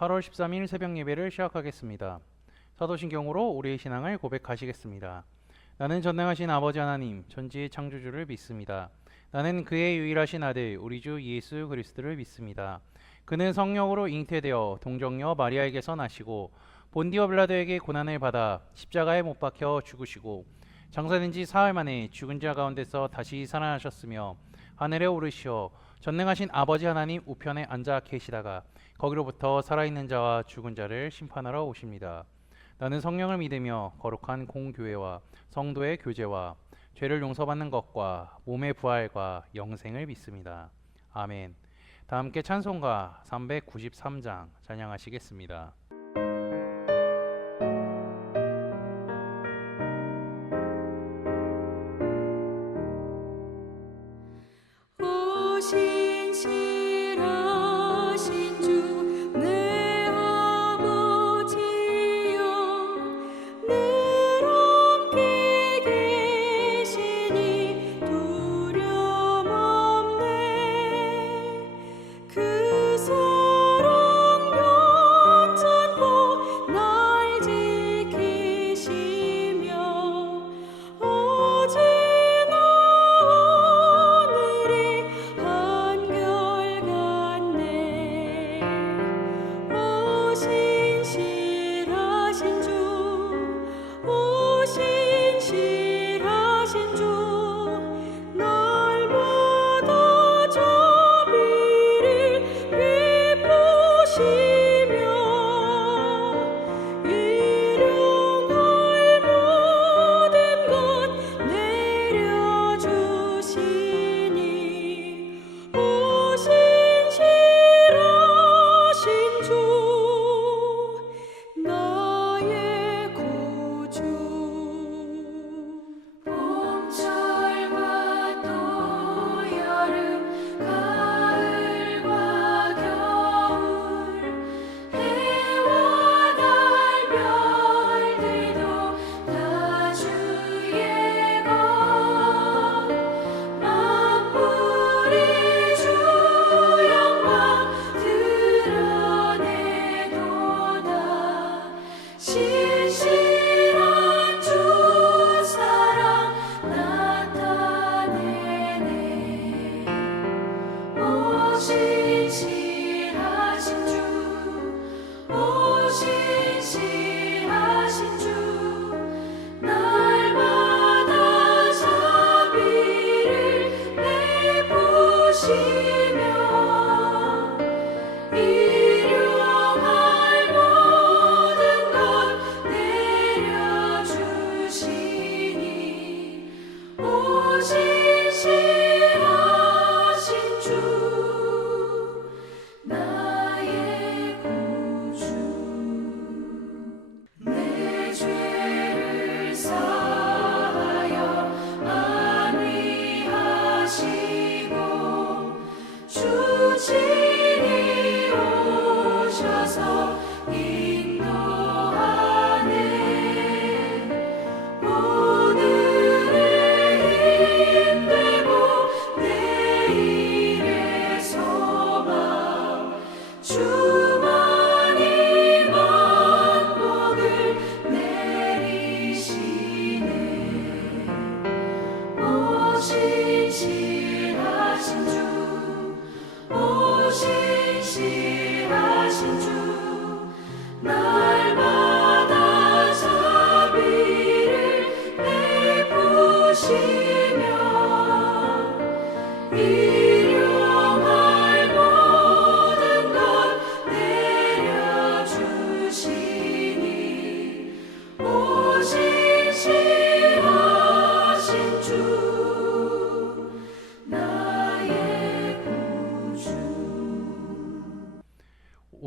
8월 13일 새벽 예배를 시작하겠습니다. 사도신경으로 우리의 신앙을 고백하시겠습니다. 나는 전능하신 아버지 하나님, 천지의 창조주를 믿습니다. 나는 그의 유일하신 아들, 우리 주 예수 그리스도를 믿습니다. 그는 성령으로 잉태되어 동정녀 마리아에게서 나시고 본디오 빌라도에게 고난을 받아 십자가에 못 박혀 죽으시고 장사된 지 사흘 만에 죽은 자 가운데서 다시 살아나셨으며 하늘에 오르시어 전능하신 아버지 하나님 우편에 앉아 계시다가 거기로부터 살아있는 자와 죽은 자를 심판하러 오십니다. 나는 성령을 믿으며 거룩한 공교회와 성도의 교제와 죄를 용서받는 것과 몸의 부활과 영생을 믿습니다. 아멘. 다 함께 찬송가 393장 찬양하시겠습니다.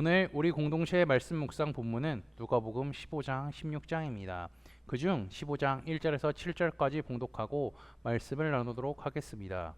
오늘 우리 공동체의 말씀 묵상 본문은 누가복음 15장 16장입니다. 그중 15장 1절에서 7절까지 봉독하고 말씀을 나누도록 하겠습니다.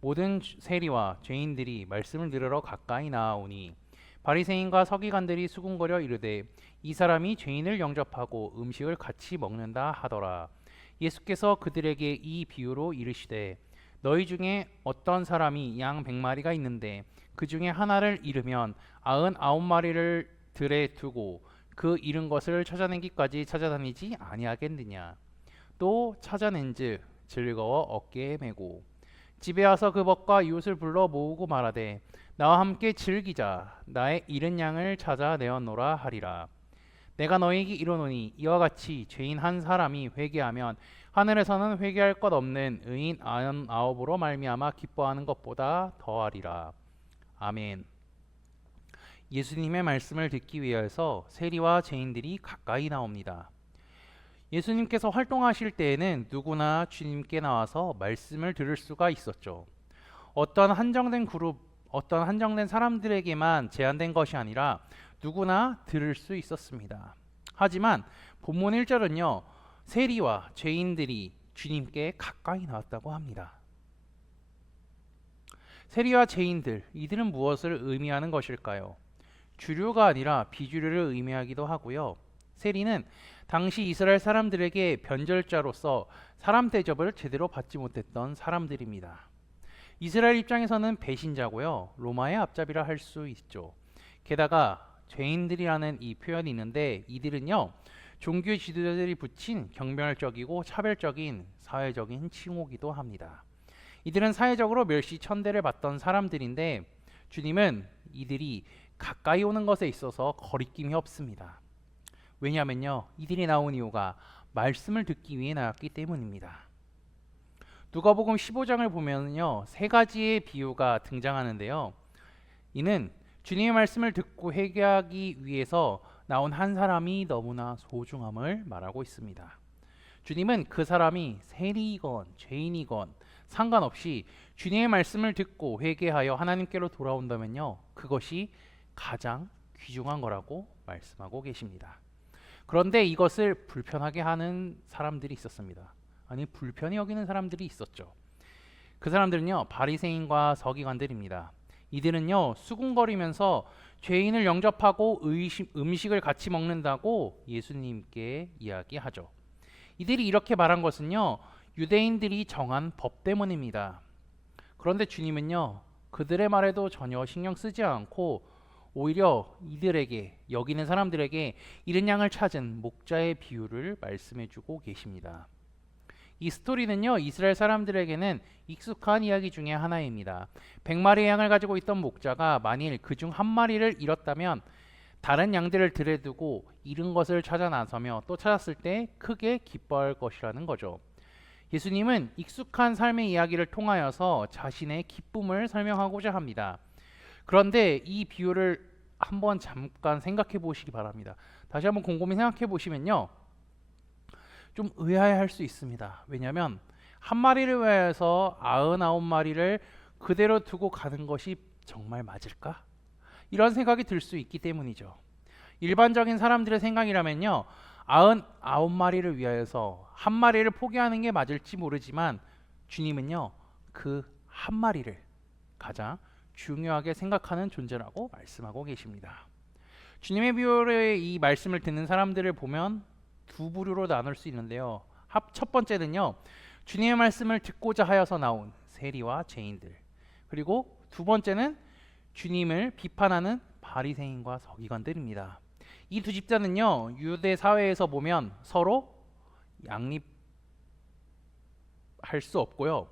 모든 세리와 죄인들이 말씀을 들으러 가까이 나아오니 바리새인과 서기관들이 수군거려 이르되 이 사람이 죄인을 영접하고 음식을 같이 먹는다 하더라. 예수께서 그들에게 이 비유로 이르시되 너희 중에 어떤 사람이 양 100마리가 있는데 그 중에 하나를 잃으면 99마리를 들에 두고 그 잃은 것을 찾아내기까지 찾아다니지 아니하겠느냐. 또 찾아낸즉 즐거워 어깨에 메고 집에 와서 그 벗과 이웃을 불러 모으고 말하되 나와 함께 즐기자. 나의 잃은 양을 찾아 내었노라 하리라. 내가 너희에게 이르노니 이와 같이 죄인 한 사람이 회개하면 하늘에서는 회개할 것 없는 의인 99으로 말미암아 기뻐하는 것보다 더하리라. 아멘. 예수님의 말씀을 듣기 위해서 세리와 죄인들이 가까이 나옵니다. 예수님께서 활동하실 때에는 누구나 주님께 나와서 말씀을 들을 수가 있었죠. 어떤 한정된 그룹, 어떤 한정된 사람들에게만 제한된 것이 아니라 누구나 들을 수 있었습니다. 하지만 본문 1절은요, 세리와 죄인들이 주님께 가까이 나왔다고 합니다. 세리와 죄인들, 이들은 무엇을 의미하는 것일까요? 주류가 아니라 비주류를 의미하기도 하고요. 세리는 당시 이스라엘 사람들에게 변절자로서 사람 대접을 제대로 받지 못했던 사람들입니다. 이스라엘 입장에서는 배신자고요. 로마의 앞잡이라 할 수 있죠. 게다가 죄인들이라는 이 표현이 있는데 이들은요, 종교 지도자들이 붙인 경멸적이고 차별적인 사회적인 칭호기도 합니다. 이들은 사회적으로 멸시 천대를 받던 사람들인데 주님은 이들이 가까이 오는 것에 있어서 거리낌이 없습니다. 왜냐하면요, 이들이 나온 이유가 말씀을 듣기 위해 나왔기 때문입니다. 누가복음 15장을 보면요, 세 가지의 비유가 등장하는데요. 이는 주님의 말씀을 듣고 회개하기 위해서 나온 한 사람이 너무나 소중함을 말하고 있습니다. 주님은 그 사람이 세리이건 죄인이건 상관없이 주님의 말씀을 듣고 회개하여 하나님께로 돌아온다면요, 그것이 가장 귀중한 거라고 말씀하고 계십니다. 그런데 이것을 불편하게 하는 사람들이 있었습니다. 아니, 불편히 여기는 사람들이 있었죠. 그 사람들은요, 바리새인과 서기관들입니다. 이들은요, 수군거리면서 죄인을 영접하고 음식을 같이 먹는다고 예수님께 이야기하죠. 이들이 이렇게 말한 것은요, 유대인들이 정한 법 때문입니다. 그런데 주님은요, 그들의 말에도 전혀 신경 쓰지 않고 오히려 이들에게, 여기는 사람들에게 잃은 양을 찾은 목자의 비유를 말씀해주고 계십니다. 이 스토리는요, 이스라엘 사람들에게는 익숙한 이야기 중에 하나입니다. 100마리의 양을 가지고 있던 목자가 만일 그중 한 마리를 잃었다면 다른 양들을 들에 두고 잃은 것을 찾아 나서며 또 찾았을 때 크게 기뻐할 것이라는 거죠. 예수님은 익숙한 삶의 이야기를 통하여서 자신의 기쁨을 설명하고자 합니다. 그런데 이 비유를 한번 잠깐 생각해 보시기 바랍니다. 다시 한번 곰곰이 생각해 보시면요, 좀 의아해할 수 있습니다. 왜냐하면 한 마리를 위해서 99마리를 그대로 두고 가는 것이 정말 맞을까? 이런 생각이 들 수 있기 때문이죠. 일반적인 사람들의 생각이라면요, 99마리를 위하여서 한 마리를 포기하는 게 맞을지 모르지만 주님은요, 그 한 마리를 가장 중요하게 생각하는 존재라고 말씀하고 계십니다. 주님의 비유의 이 말씀을 듣는 사람들을 보면 두 부류로 나눌 수 있는데요. 첫 번째는요, 주님의 말씀을 듣고자 하여서 나온 세리와 죄인들, 그리고 두 번째는 주님을 비판하는 바리새인과 서기관들입니다. 이 두 집단은요, 유대 사회에서 보면 서로 양립할 수 없고요.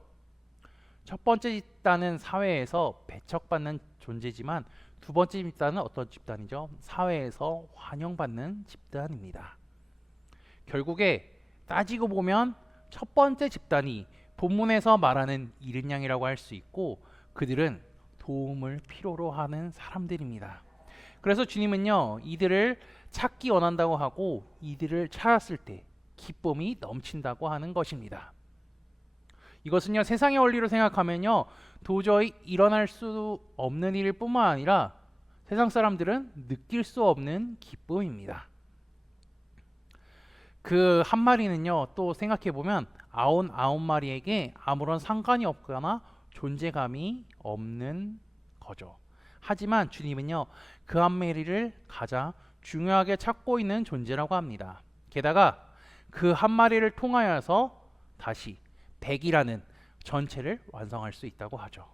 첫 번째 집단은 사회에서 배척받는 존재지만 두 번째 집단은 어떤 집단이죠? 사회에서 환영받는 집단입니다. 결국에 따지고 보면 첫 번째 집단이 본문에서 말하는 잃은 양이라고 할 수 있고, 그들은 도움을 필요로 하는 사람들입니다. 그래서 주님은요, 이들을 찾기 원한다고 하고 이들을 찾았을 때 기쁨이 넘친다고 하는 것입니다. 이것은요, 세상의 원리로 생각하면요, 도저히 일어날 수 없는 일일 뿐만 아니라 세상 사람들은 느낄 수 없는 기쁨입니다. 그 한 마리는요, 또 생각해보면 99마리에게 아무런 상관이 없거나 존재감이 없는 거죠. 하지만 주님은요, 그 한 마리를 가장 중요하게 찾고 있는 존재라고 합니다. 게다가 그 한 마리를 통하여서 다시 100이라는 전체를 완성할 수 있다고 하죠.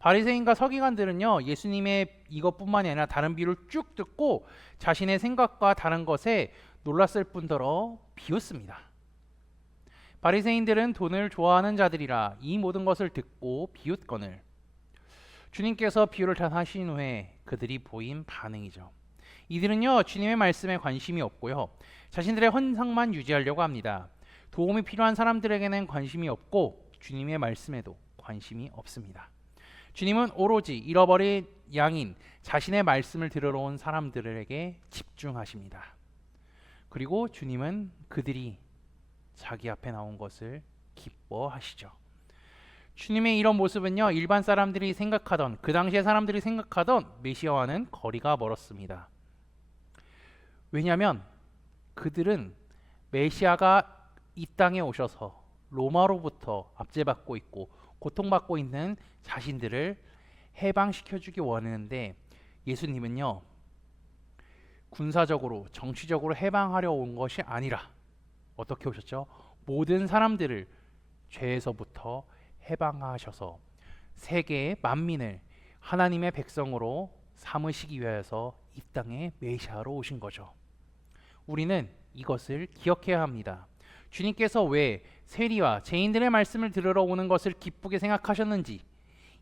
바리새인과 서기관들은요, 예수님의 이것뿐만이 아니라 다른 비유를 쭉 듣고 자신의 생각과 다른 것에 놀랐을 뿐더러 비웃습니다. 바리새인들은 돈을 좋아하는 자들이라 이 모든 것을 듣고 비웃거늘 주님께서 비유를 다 하신 후에 그들이 보인 반응이죠. 이들은요, 주님의 말씀에 관심이 없고요, 자신들의 헌상만 유지하려고 합니다. 도움이 필요한 사람들에게는 관심이 없고 주님의 말씀에도 관심이 없습니다. 주님은 오로지 잃어버린 양인 자신의 말씀을 들으러 온 사람들에게 집중하십니다. 그리고 주님은 그들이 자기 앞에 나온 것을 기뻐하시죠. 주님의 이런 모습은요, 일반 사람들이 생각하던, 그 당시의 사람들이 생각하던 메시아와는 거리가 멀었습니다. 왜냐하면 그들은 메시아가 이 땅에 오셔서 로마로부터 압제받고 있고 고통받고 있는 자신들을 해방시켜주기 원하는데, 예수님은요, 군사적으로 정치적으로 해방하려 온 것이 아니라 어떻게 오셨죠? 모든 사람들을 죄에서부터 해방하셔서 세계의 만민을 하나님의 백성으로 삼으시기 위하여서 이 땅에 메시아로 오신 거죠. 우리는 이것을 기억해야 합니다. 주님께서 왜 세리와 죄인들의 말씀을 들으러 오는 것을 기쁘게 생각하셨는지,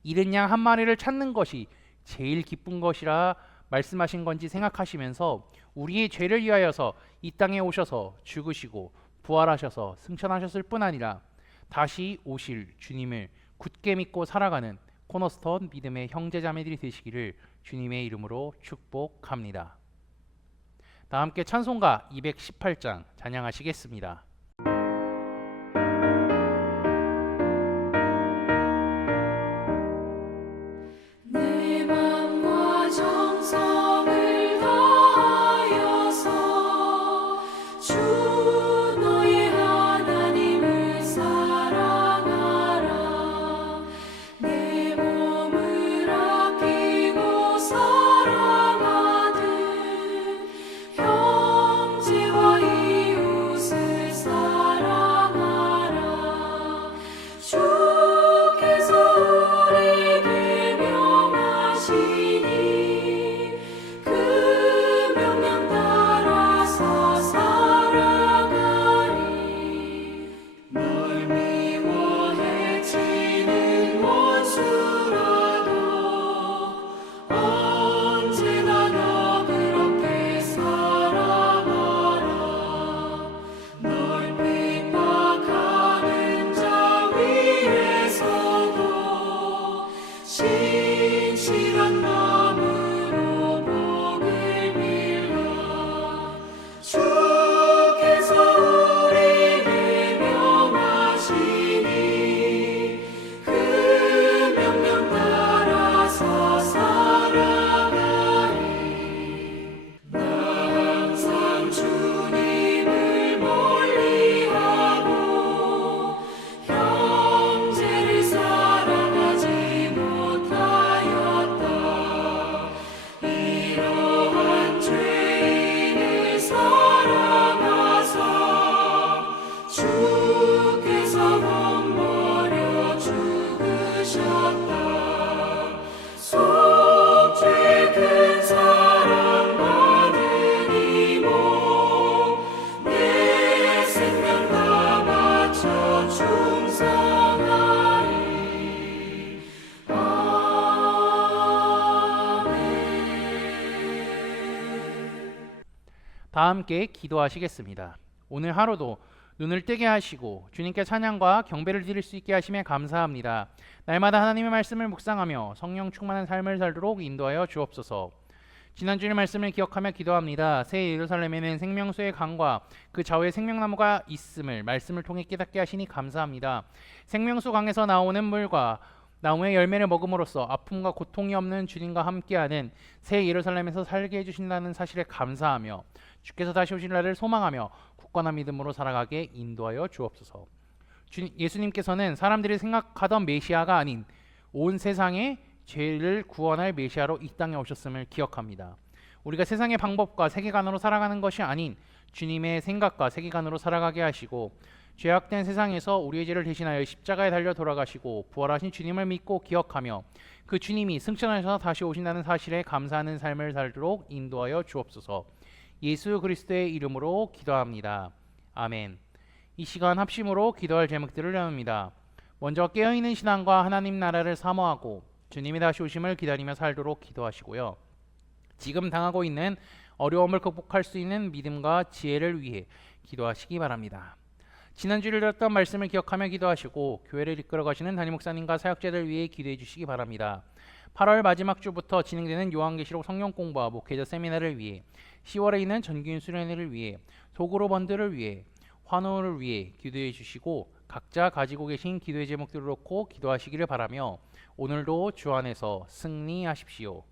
잃은 양 한 마리를 찾는 것이 제일 기쁜 것이라 말씀하신 건지 생각하시면서 우리의 죄를 위하여서 이 땅에 오셔서 죽으시고 부활하셔서 승천하셨을 뿐 아니라 다시 오실 주님을 굳게 믿고 살아가는 코너스톤 믿음의 형제자매들이 되시기를 주님의 이름으로 축복합니다. 다 함께 찬송가 218장 찬양하시겠습니다. 다 함께 기도하시겠습니다. 오늘 하루도 눈을 뜨게 하시고 주님께 찬양과 경배를 드릴 수 있게 하심에 감사합니다. 날마다 하나님의 말씀을 묵상하며 성령 충만한 삶을 살도록 인도하여 주옵소서. 지난주의 말씀을 기억하며 기도합니다. 새 예루살렘에는 생명수의 강과 그 좌우에 생명나무가 있음을 말씀을 통해 깨닫게 하시니 감사합니다. 생명수 강에서 나오는 물과 나무의 열매를 먹음으로써 아픔과 고통이 없는 주님과 함께하는 새 예루살렘에서 살게 해주신다는 사실에 감사하며 주께서 다시 오실 날을 소망하며 굳건한 믿음으로 살아가게 인도하여 주옵소서. 예수님께서는 사람들이 생각하던 메시아가 아닌 온 세상의 죄를 구원할 메시아로 이 땅에 오셨음을 기억합니다. 우리가 세상의 방법과 세계관으로 살아가는 것이 아닌 주님의 생각과 세계관으로 살아가게 하시고 죄악된 세상에서 우리의 죄를 대신하여 십자가에 달려 돌아가시고 부활하신 주님을 믿고 기억하며 그 주님이 승천하셔서 다시 오신다는 사실에 감사하는 삶을 살도록 인도하여 주옵소서. 예수 그리스도의 이름으로 기도합니다. 아멘. 이 시간 합심으로 기도할 제목들을 나눕니다. 먼저 깨어있는 신앙과 하나님 나라를 사모하고 주님이 다시 오심을 기다리며 살도록 기도하시고요. 지금 당하고 있는 어려움을 극복할 수 있는 믿음과 지혜를 위해 기도하시기 바랍니다. 지난주에 들었던 말씀을 기억하며 기도하시고 교회를 이끌어 가시는 담임 목사님과 사역자들 위해 기도해 주시기 바랍니다. 8월 마지막 주부터 진행되는 요한계시록 성경 공부와 목회자 세미나를 위해 10월에 있는 전교인 수련회를 위해 소그룹 번들을 위해 환호를 위해 기도해 주시고 각자 가지고 계신 기도의 제목들을 놓고 기도하시기를 바라며 오늘도 주 안에서 승리하십시오.